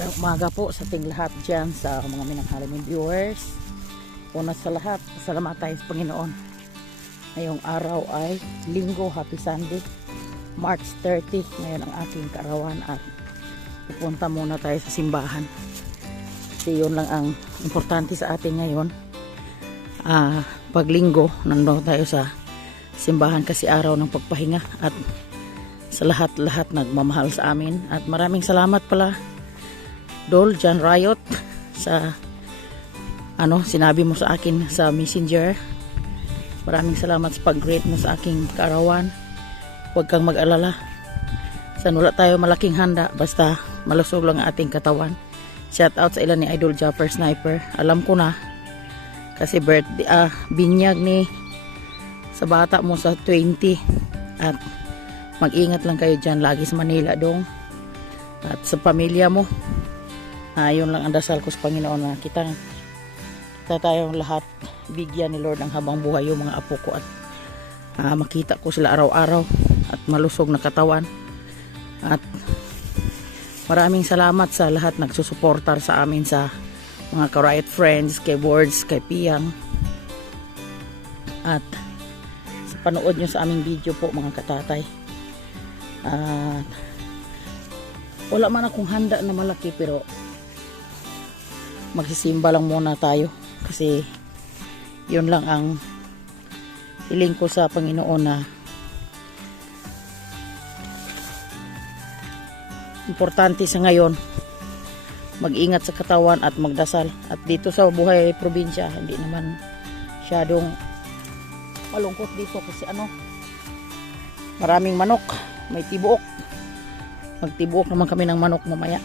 Magandang umaga po sa ating lahat dyan, sa mga minamahal viewers. Una sa lahat, salamat tayo sa Panginoon. Ngayong araw ay Linggo, Happy Sunday, March 30. Ngayon ang aking kaarawan at pupunta muna tayo sa simbahan. Kasi yun lang ang importante sa atin ngayon. Pag Linggo, nandun tayo sa simbahan kasi araw ng pagpahinga at sa lahat-lahat nagmamahal sa amin. At maraming salamat pala Dol, John Riot, sa sinabi mo sa akin sa messenger. Maraming salamat sa pag-greet mo sa aking kaarawan. Huwag kang mag-alala. San wala tayo malaking handa, basta malusog lang ang ating katawan. Shout out sa ilan ni Idol Japper Sniper. Alam ko na kasi birthday, binyag ni sa bata mo sa 20. At mag-ingat lang kayo dyan lagi sa Manila dong. At sa pamilya mo. Yun lang ang dasal ko sa Panginoon na kita tayong lahat bigyan ni Lord ng habang buhay yung mga apo ko at makita ko sila araw-araw at malusog na katawan. At maraming salamat sa lahat nagsusuportar sa amin, sa mga ka-Riot friends, kay Boards, kay Piyang, at sa panood nyo sa aming video po mga katatay. Wala man akong handa na malaki pero magsisimba lang muna tayo kasi yun lang ang hiling ko sa Panginoon na importante sa ngayon mag-ingat sa katawan at magdasal. At dito sa buhay probinsya hindi naman masyadong malungkot dito kasi maraming manok, may tibuok, magtibuok naman kami ng manok mamaya.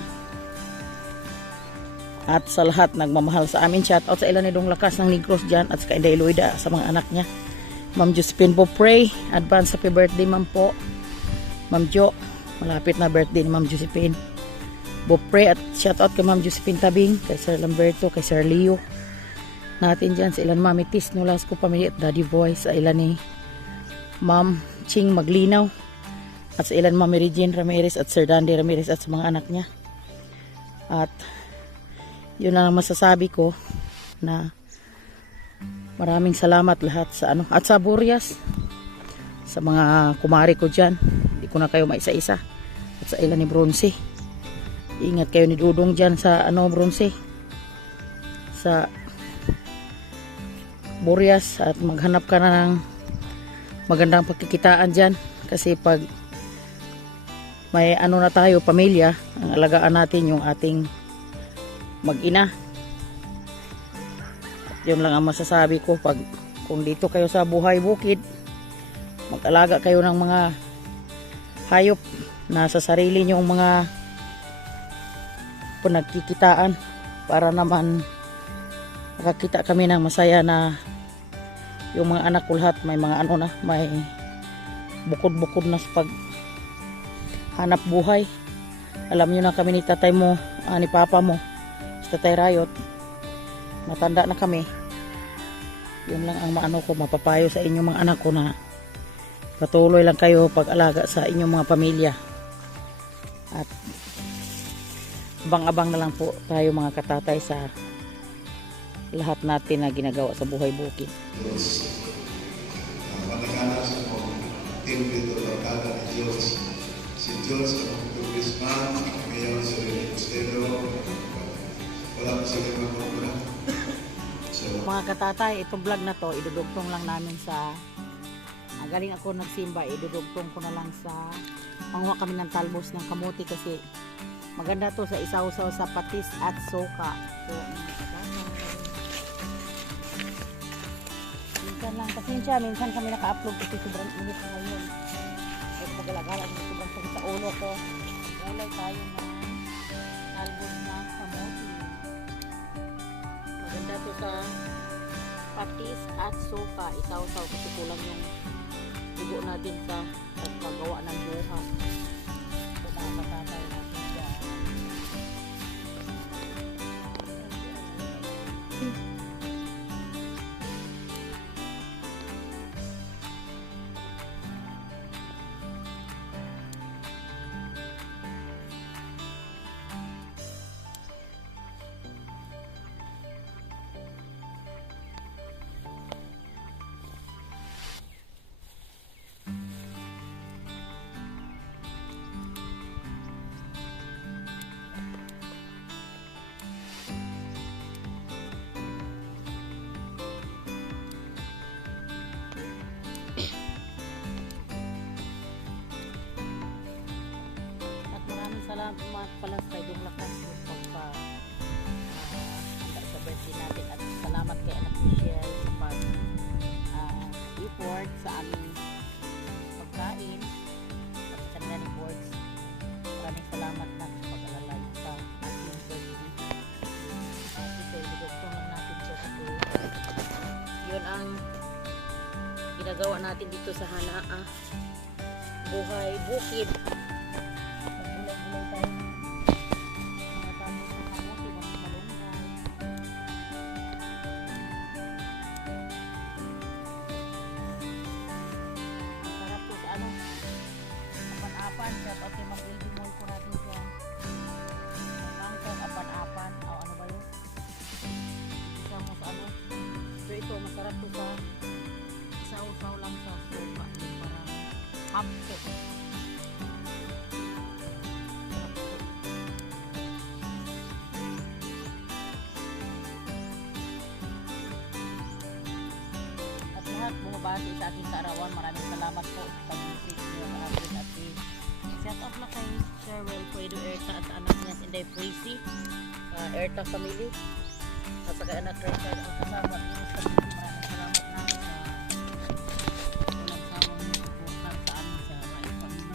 At sa lahat nagmamahal sa amin, shout out sa ilan nidong lakas ng Negros dyan at sa Inday Loida sa mga anak niya. Ma'am Josephine po, pray advance happy birthday ma'am po. Ma'am Jo, malapit na birthday ni Ma'am Josephine. Pray at shout out kay Ma'am Josephine Tabing, kay Sir Lamberto, kay Sir Leo. Natin dyan sa ilan Mami Tis Nulas ko pamilya at Daddy Voice, sa ilan ni Ma'am Ching Maglinaw at sa ilan Ma'am Regine Ramirez at Sir Dandy Ramirez at sa mga anak niya. At yun lang ang masasabi ko na maraming salamat lahat sa at sa Burias, sa mga kumari ko dyan, hindi ko na kayo maisa-isa, at sa ilan ni Bronze. Ingat kayo ni Dudong dyan sa Bronze, sa Burias, at maghanap ka na ng magandang pagkikitaan dyan kasi pag may na tayo pamilya, ang alagaan natin yung ating mag-ina. Yun lang ang masasabi ko. Kung dito kayo sa buhay bukid, mag-alaga kayo ng mga hayop na sa sarili nyong mga pinagkikitaan para naman makakita kami ng masaya na yung mga anak ko lahat may mga may bukod-bukod na sa pag hanap buhay. Alam nyo na kami ni tatay mo, ni papa mo, Tatay Riot, matanda na kami. Yun lang ang ko mapapayo sa inyong mga anak ko na patuloy lang kayo pag-alaga sa inyong mga pamilya. At abang-abang na lang po tayo mga katatay sa lahat natin na ginagawa sa buhay bukid. Managana sa team dito barkada ni George. Si George ang congressman, mayor sa Estero. Wala pa sila mga mga katatay, itong vlog na to idudugtong lang namin sa galing ako nagsimba, idudugtong ko na lang sa manguha kami ng talbos ng kamuti kasi maganda to sa isaw-saw sa patis at soka. So minsan lang, pasensya, minsan kami naka-upload kasi sobrang init ngayon ay pag-alagala sobrang sakit sa ulo ko. Ulay tayo ng talbos ng kamuti. Maganda to sa patis at soka, isaw-saw kasi kulang yung dugo natin sa paggawa ng buha. So mga katatay natin dyan. salamat pala sa Idong Lakas yung pagpa handa sa birthday natin at salamat kay Anak Michelle sa pag effort sa aming pagkain at sa kanilang boards. Maraming salamat na sa pag-alalay sa ating birthday. Ito, ilugtong lang natin ito kasi yun ang ginagawa natin dito sa Hanaa. Buhay bukid. Magbulay-bulay tayo ng mga tamo sa kamote, mga malunggay. Ang sarap po sa ano, apan-apan. Shout out kay mag-baby mall po natin dyan. Ang apan-apan. O ano ba yun? Isa mo sa ano. So ito, masarap po sa isaw-saw lang sa sopa. Parang hapso. At lahat bumabati sa ating kaarawan. Maraming salamat po sa pag-visit niyo sa atin at shout out na kay Cheryl Fredo Erta at anak niya si Inday Prissy, Erta family at saka anak Rachel ang kasama niyo sa video. Maraming salamat na sa walang sawang niyo suportar sa amin sa Rai Family.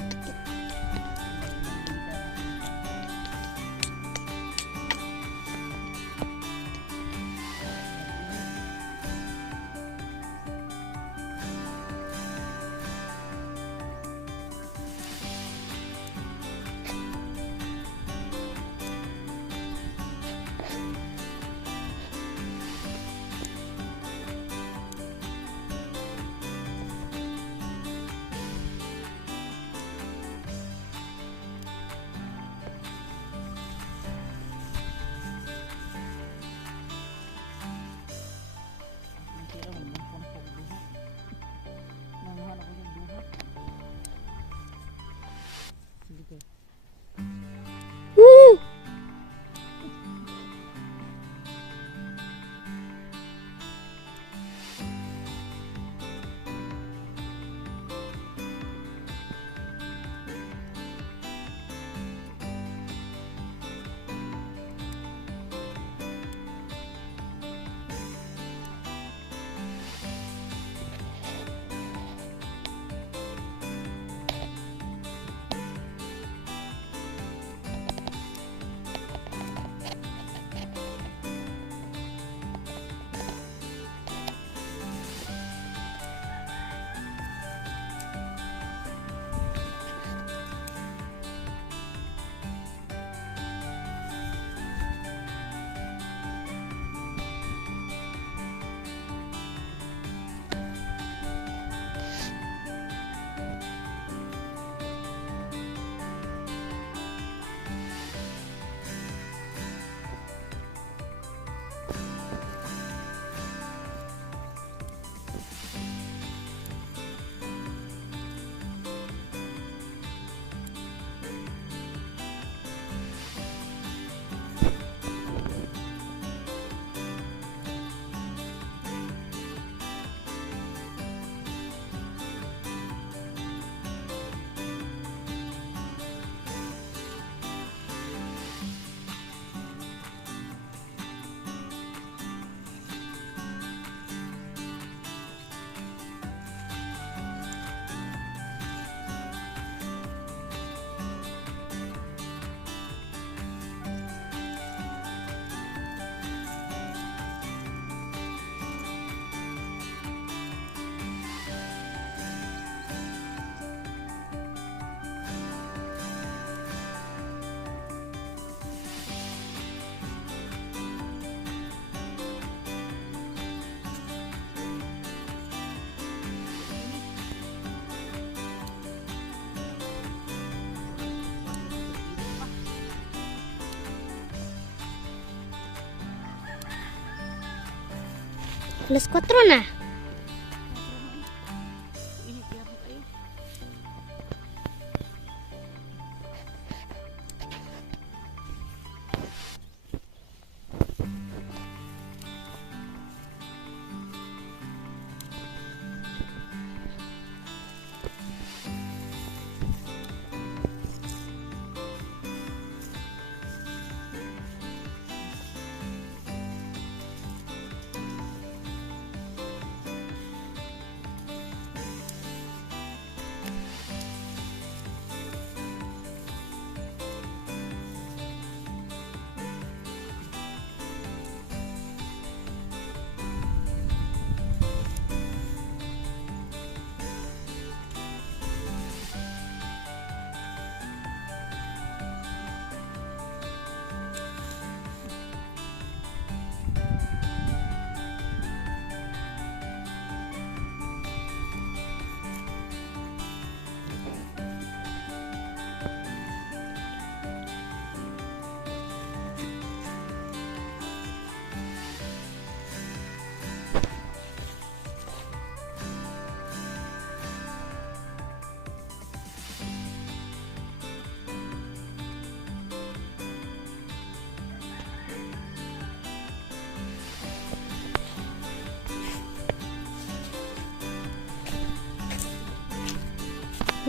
Alas 4 na.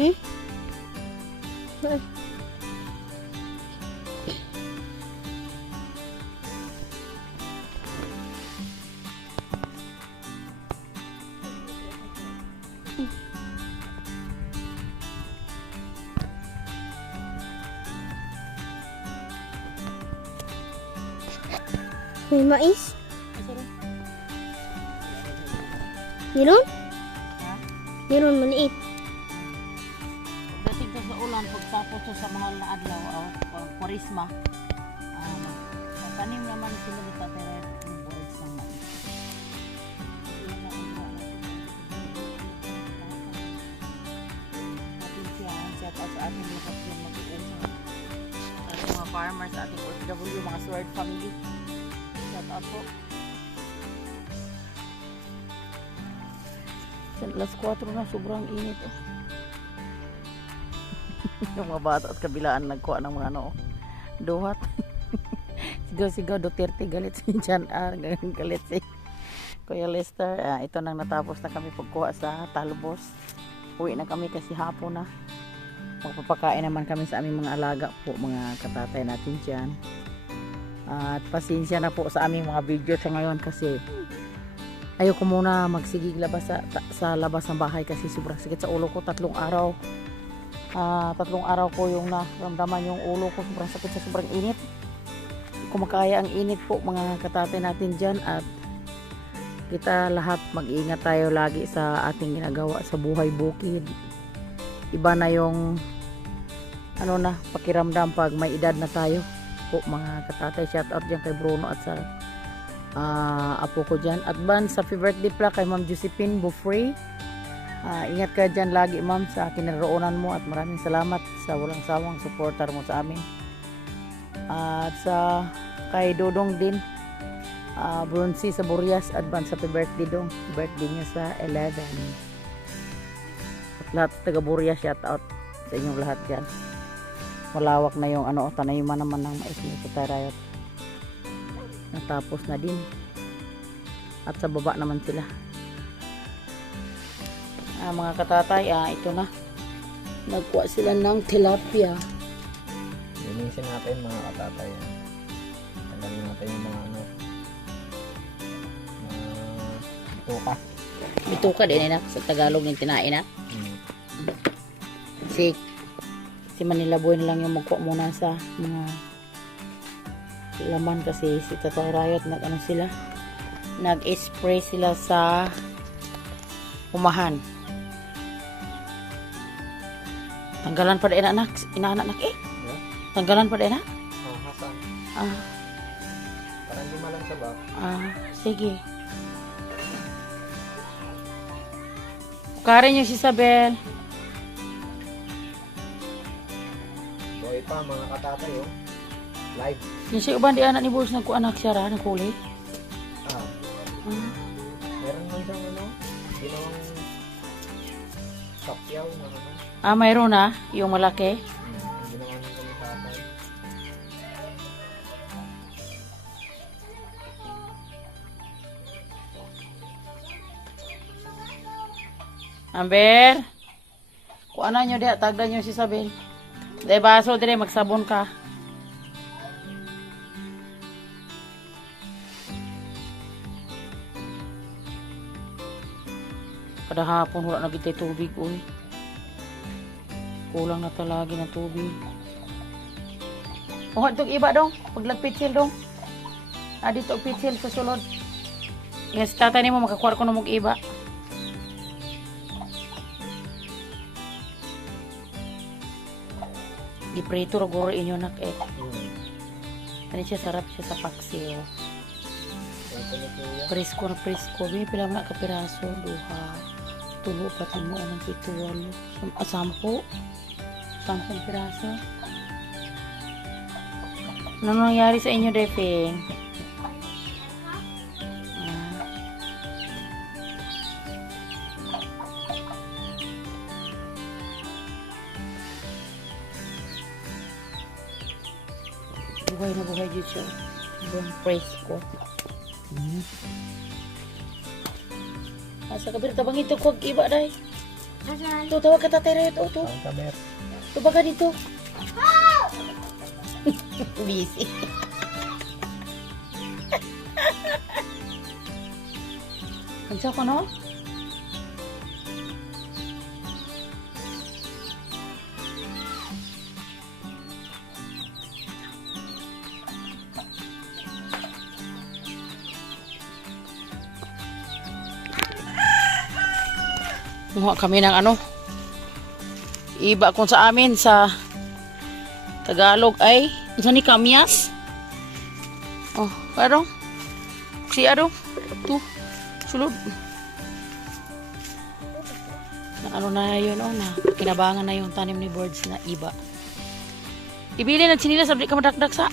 Hmm? Ay. May mais? Meron? Ha? Meron maliit. Dating sa ulan, pagtapos sa mahal na adlaw, Kwarisma, tanim naman sila ni Tatay Rayot yung boards ng mais. Yun na ang mga natin siya, shout out sa ating lahat yung mag-uuna. Sa ating mga farmers, sa ating OFW, mga Sword family. Shout out po. Alas 4 na, sobrang init. Oh. Yung mga bata at kabilaan nagkuha ng mga duhat. Sigaw-sigaw, Duterte, galit si Jan R. Galit si Kuya Lester. Ito nang natapos na kami pagkuha sa Talbos. Uwi na kami kasi hapon na. Magpapakain naman kami sa aming mga alaga po, mga katatay natin dyan. At pasensya na po sa aming mga video sa ngayon kasi ayoko muna magsigig labas sa labas ng bahay kasi sobrang sakit sa ulo ko. 3 araw. 3 araw ko yung naramdaman yung ulo ko. Sobrang sakit sa sobrang init. Kumakaya ang init po mga katatay natin dyan. At kita lahat mag-iingat tayo lagi sa ating ginagawa sa buhay bukid. Iba na yung pakiramdam pag may edad na tayo po mga katatay. Shout out dyan kay Bruno at sa apo ko dyan. At happy birthday pala kay Ma'am Josephine Bufrey. Ingat ka dyan lagi ma'am sa kinaroonan mo at maraming salamat sa walang sawang supporter mo sa amin. At sa kay Dodong din, Bronzy sa Burias, advance happy birthday dong. Birthday niya sa 11. At lahat taga Burias, shout out sa inyong lahat dyan. Malawak na yung tanayuman naman ng mais ni Tatay Rayot. Natapos na din. At sa baba naman sila. Mga katatay, ito na. Nagkuha sila ng tilapia. Linisin natin mga katatay. Tanggalin natin yung mga bituka. Bituka din na sa Tagalog ng tinain na. Si Manila Boy na lang yung magkuha muna sa mga laman kasi si Tatay Rayot nag-spray sila sa umahan. Tanggalan pa din anak, inaanak eh. Yeah. Tanggalan pa din na? Oh, hasan. Parang lumalang sa bak. Sige. Pukarin niyo si Isabel. Boy pa mga katatay oh. Live. Yung si uban di anak ni Boss nagkuanak siya ra, nagkuli. Meron man siyang ginawang sapyaw na Mayroon na, yung malaki. ginawa niya kami tatay. Amber. Kuanan nyo diya, tagdan nyo si Isabel. Dahil baso dire, magsabon ka. Kada hapon wala na gitay tubig, uy. Kulang na talagi ng tubig. O, itong iba dong. Paglagpitsil dong. Dito ang pitsil sa sulod. Yes, tatay ni mo, makakuha ko na mong iba. Giprito raguro inyo nak eh. Ano siya, sarap siya sa paksiw. Ito ni kuya. Presko na presko. Pila mo na kapiraso. Duha. Tulo, pati mo. Anong pito, walo. 10. 10 piraso. Ano nangyari sa inyo, Defing? Buhay na buhay dito siya. Buong presko. Sa kabir tabang ito kog iba day. Asan? Ito, tawag ka tatay Red. O, ito. Ang kamer. Ito ba ka dito? Busy. Ansa ko, no? Kumuha kami ng ano, iba kung sa amin sa Tagalog ay isa ni kamyas. Oh, parang si ano tu sulod na ano na yun, oh, na kinabangan na yung tanim ni birds na iba. Ibili na sinila sabdi ka madakdak sa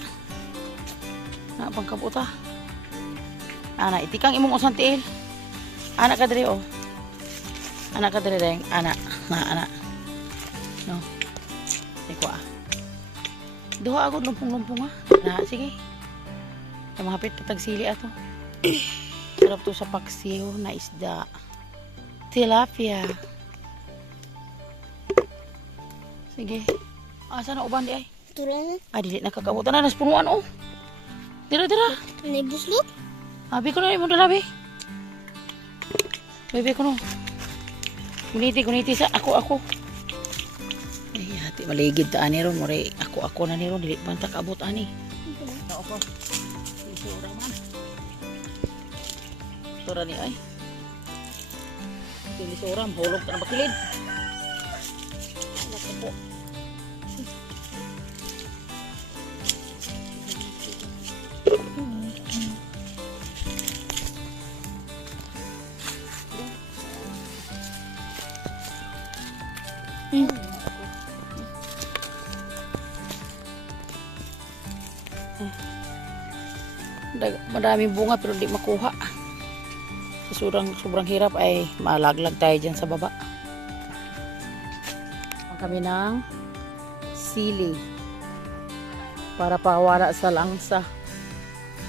na pangkabuta. Ana itikang imong usang tiil. Anak ka diri, oh. Anak ka diri deng, anak. Na anak. No. Iko ah. Duha agad lumpong-lumpong ah. Na sige. Kamahapit patag sili ato. Sarap to sa paksiw na isda. Tilapia. Sige. Asa na uban di ay? Tulong. Ah, dili nakakabutan na nas punuan oh. Dira. May buslot. Abi ko na imo dalabi. Bebe ko no. Kuniti sa ako. Ay, hati maligid ta ani ron, more ako na ni ron, dili man ta kaabot ani. Oo po. Isura man. Tura ni ay. Dili suram, hulog ta na bakilid. Nako po. Madaming bunga pero di makuha. Sobrang hirap ay malaglag tayo dyan sa baba. Kami ng sili para pawala sa langsa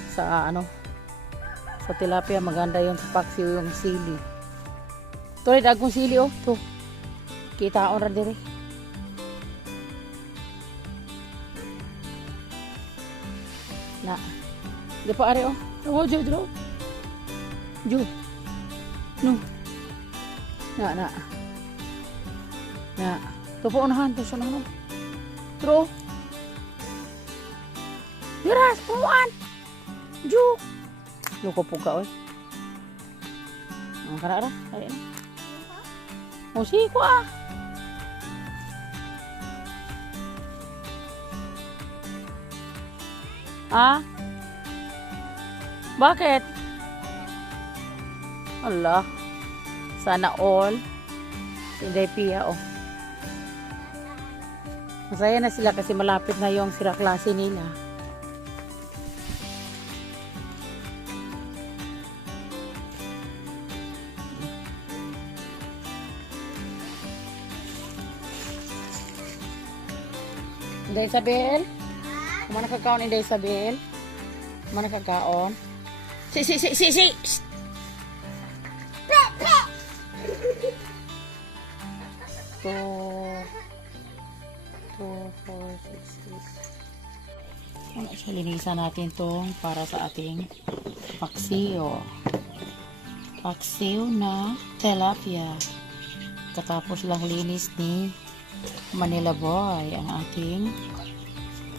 sa ano sa tilapia. Maganda yun sa paksiw yung sili. Ito rin agong sili oh. Ito. Kitaon rin diri. Na. Di pa ari oh. Oh, Jo. Jo. No. Na. Tupo unahan. Tupo unahan. Tro. Diras. Puan. Jo. Loko po ka oy. Ang karara. Ari na. O si ko ah. Ah? Bakit? Allah. Sana all. Hindi Pia, oh. Masaya na sila kasi malapit na yung sira klase nila. Inday Isabel? Kumana kakaon Inday Isabel? Kumana kakaon? Si! 2, 4, 6, 8. So, linisan natin tong para sa ating paksiw. Paksiw na tilapia. Katapos lang linis ni Manila Boy ang ating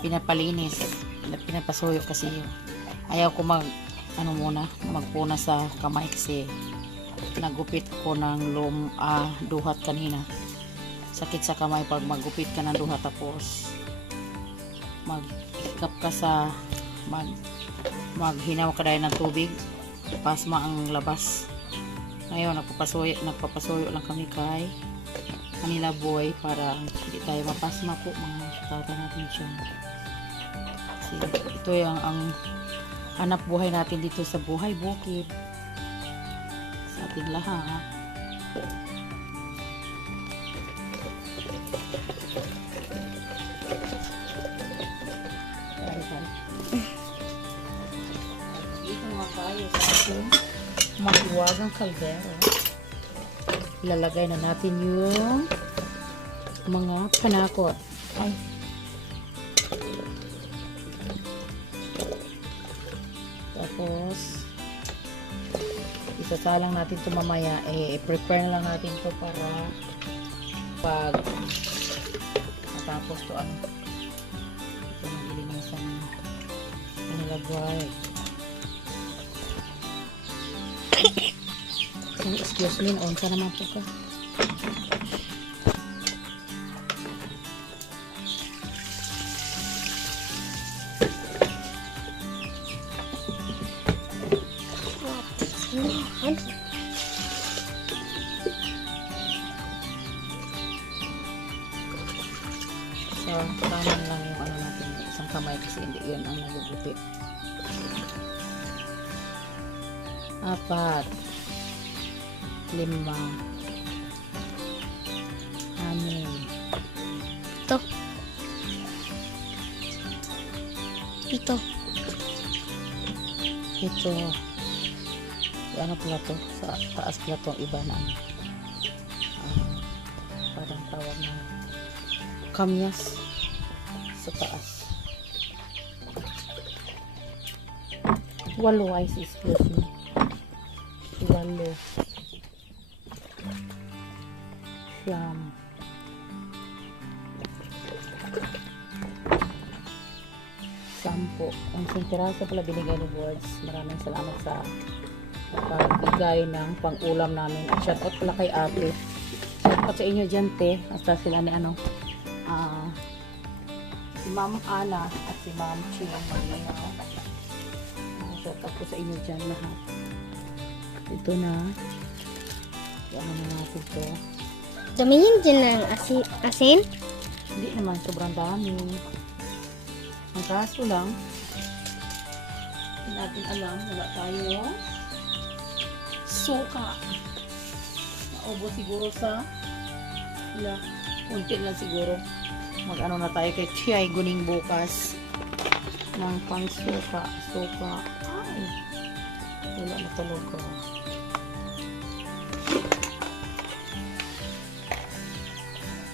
pinapalinis. Pinapasuyo kasi ayaw ko magpuna sa kamay kasi nagupit ko ng duhat kanina. Sakit sa kamay pag magupit ka ng duhat tapos mag-ikap ka sa maghinaw ka dahil ng tubig, pasma ang labas. Ngayon nagpapasuyo lang kami kay Manila Boy para hindi tayo mapasma po, mga tata natin siya. Kasi ito yung ang hanap buhay natin dito sa buhay bukid sa ating lahat. Dito nga tayo sa ating mahiwagang kaldero. ilalagay na natin yung mga panakot. Ay. Tapos, isasalang natin ito mamaya. I-prepare na lang natin ito para pag natapos to ang ito na ilinisan inilagay. Excuse me, naunsa naman po ka. So, kanan lang yung ano natin, isang kamay kasi hindi yun ang nagugupit. 4, 5, 6, Ito. Ito. 7. Ano pala to? Sa taas pala to, iba na ano. Parang tawag na kamyas sa taas. 8 ay excuse me. 8. Siyam. 10. Ang piraso pala binigay ni Boards. Maraming salamat sa pagbigay ng pang-ulam namin. At shoutout pala kay ate. Shoutout sa inyo dyan, te. Hasta sila ni ano, si Ma'am Ana at si Ma'am Ching. Shoutout po sa inyo dyan lahat. Ito na. Yan na natin ito. Damihin dyan ng asin. Hindi naman sobrang dami. Ang kaso lang, hindi natin alam, wala tayo suka. Naubos siguro sa kunti lang siguro. Mag-ano na tayo kay Chiyay Guning bukas ng pang-suka. Suka. Ay, wala na talaga.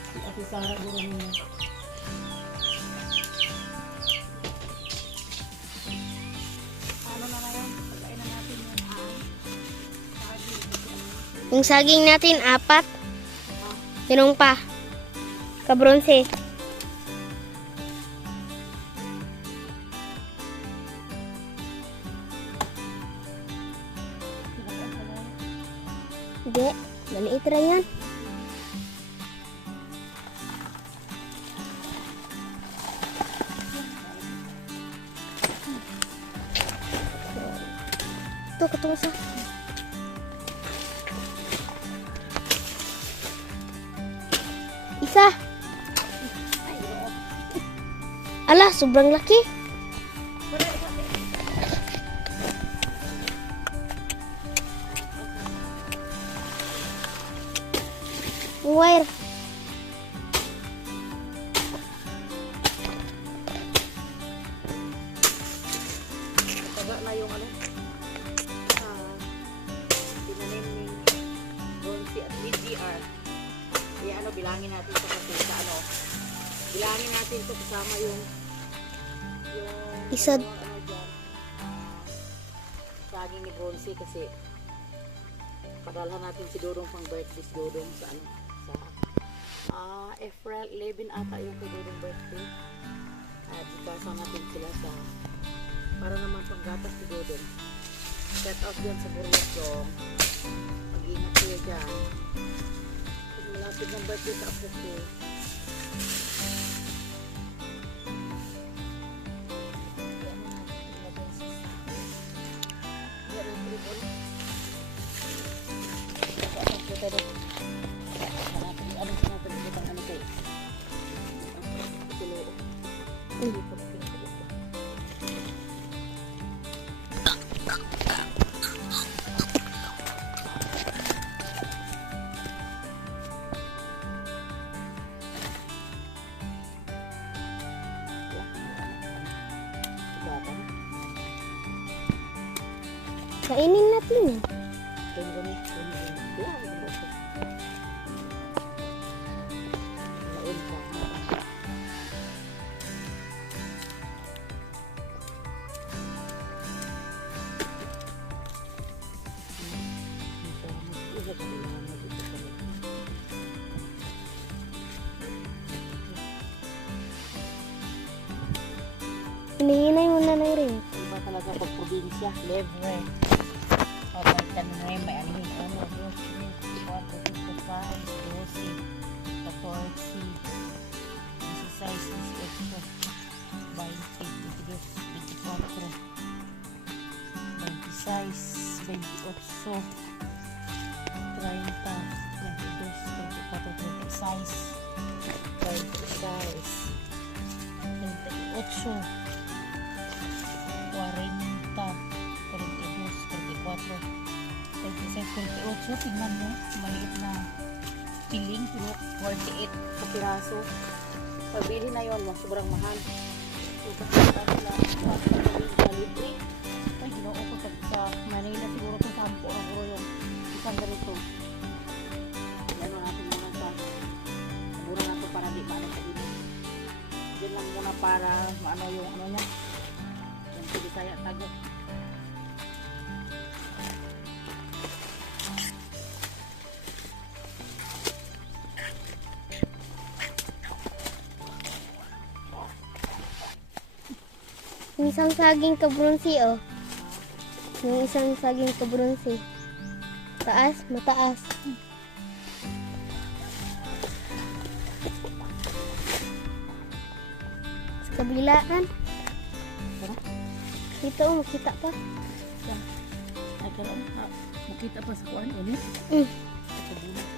Si Ate Sara guro niya. Yung saging natin, 4. Tinong pa. Kabronse. Hindi. Maliit ra yan. Ito, katungsa. Isa. Ala, sobrang laki. Wire. Taga na yung ano, tinanim ni Bronzy at BGR. Kaya ano, bilangin natin ito kasi sa ano, bilangin natin ito kasama yung Isa. ano dyan, saging ni Bronzy kasi padalhan natin si Dodong pang birthday si Dodong sa ano, sa April 11 ata yung kay Dodong birthday. At ikasa natin sila sa para naman panggatas si Dodong. Set out dyan sa Burlesong. Mag-ingat kayo dyan. Kung malapit ng birthday sa apo ko. Kainin natin. Tingnan mo. Hinihinay mo na na rin. Iba talaga pag probinsya, libre. Pabalitan mo rin, may anihin. 4, 5, 6, 12, 14, 16, 18, 20, 22, 24, 26, 28, 30, 22, 24, 26, 26, 38, 40, 42, 44, 26, 48. Tingnan mo, maliit na piling, 48 sa piraso. Pabili na yun, sobrang mahal. So, kapag lang sa libre, ay, ginoo ko sa Manila, siguro sa 10 euro yung isang ganito. Ano natin muna sa siguro na ito para di maano sa dito. Diyan lang muna para maano yung ano niya. Yung sige kaya tago. Yung isang saging kabronsi, oh. Yung isang saging kabronsi. Taas, mataas. Sa kabilaan. Dito, oh, makita pa. Ay, karoon. Makita pa sa kuwan, ulit. Mm. Sa bulat.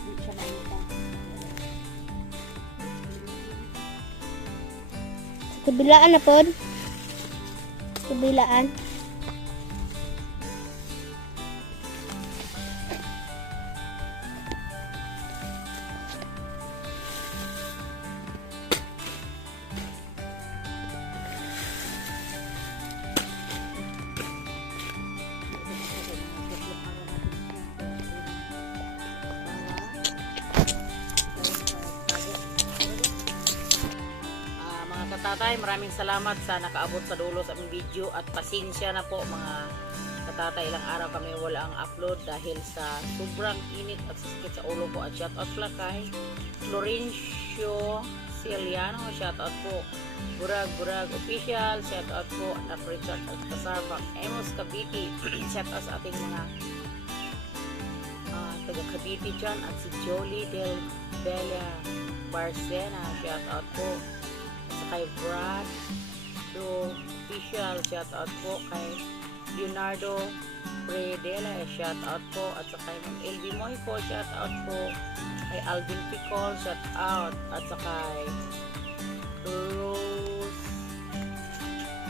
Di siya makita. Sa kabilaan na pod. Sa kabilaan. Mga katatay, maraming salamat sa nakaabot sa dulo sa aming video at pasensya na po mga katatay, ilang araw kami wala ang upload dahil sa sobrang init at sakit sa ulo ko. At shoutout pala kay Florencio Ciliano, shoutout po Burag Official, shoutout po anak Richard at Kasarpak Emos Cavite, shoutout sa ating mga taga Cavite dyan, at si Jolie Del Bella Barcena, shoutout po sa kay Brad Do Official, shoutout po kay Leonardo Predela, shoutout po at sa kay Ma'am LB Moico, shoutout po kay Alvin Picol, shoutout at sa kay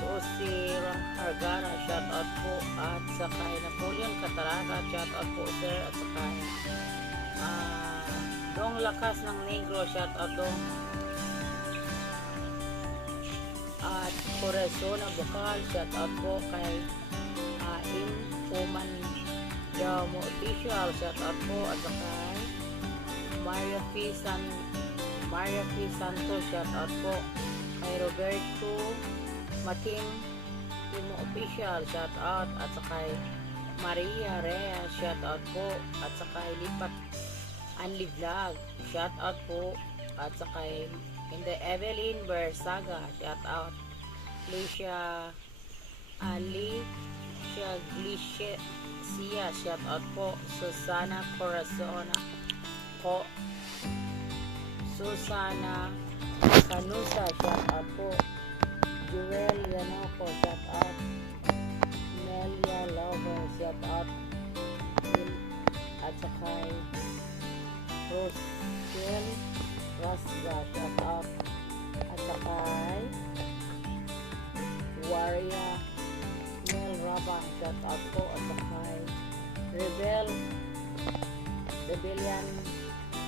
Rosira Hargana, shoutout po at sa kay Napoleon Cataraca, shoutout po sir, at sa kay Dong Lakas ng Negro, shoutout Dong, at Corazon Bukal, shoutout po kay Infoman Damo Official, shoutout po at sa kay Maria P. Santos, shoutout po kay Roberto Matin Timo Official, shoutout at sa kay Maria Reyes, shoutout po at sa kay Lipat Anli Vlog, shoutout po at sa kay Evelyn Bersaga, shoutout Alicia Glicia, shoutout po Susana Corazona po, Susana Canusa, shoutout po Joel Yanoco, shoutout Melia Lover, shoutout at sakay Rosel Rasga, shoutout at sakay Waria Mel Rabang, shoutout po at sakay Rebellion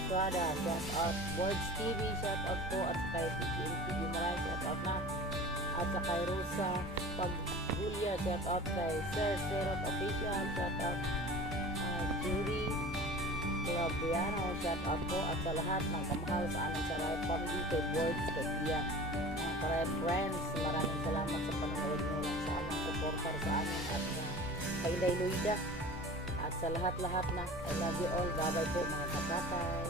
Prada, shoutout Words TV, shoutout po at sakay TV Maray, shoutout na at sakay Rosa Pagbulia, shoutout kay Sir Serot Official, shoutout Judy Labriano, shoutout po at sa lahat ng kamahal sa aming Saray family, kay Words, kay Pia, mga Saray friends, maraming salamat sa panonood nyo sa aming supporter sa amin at kay Inday Luida. At sa lahat-lahat na, I love you all. Bye-bye po mga katatay.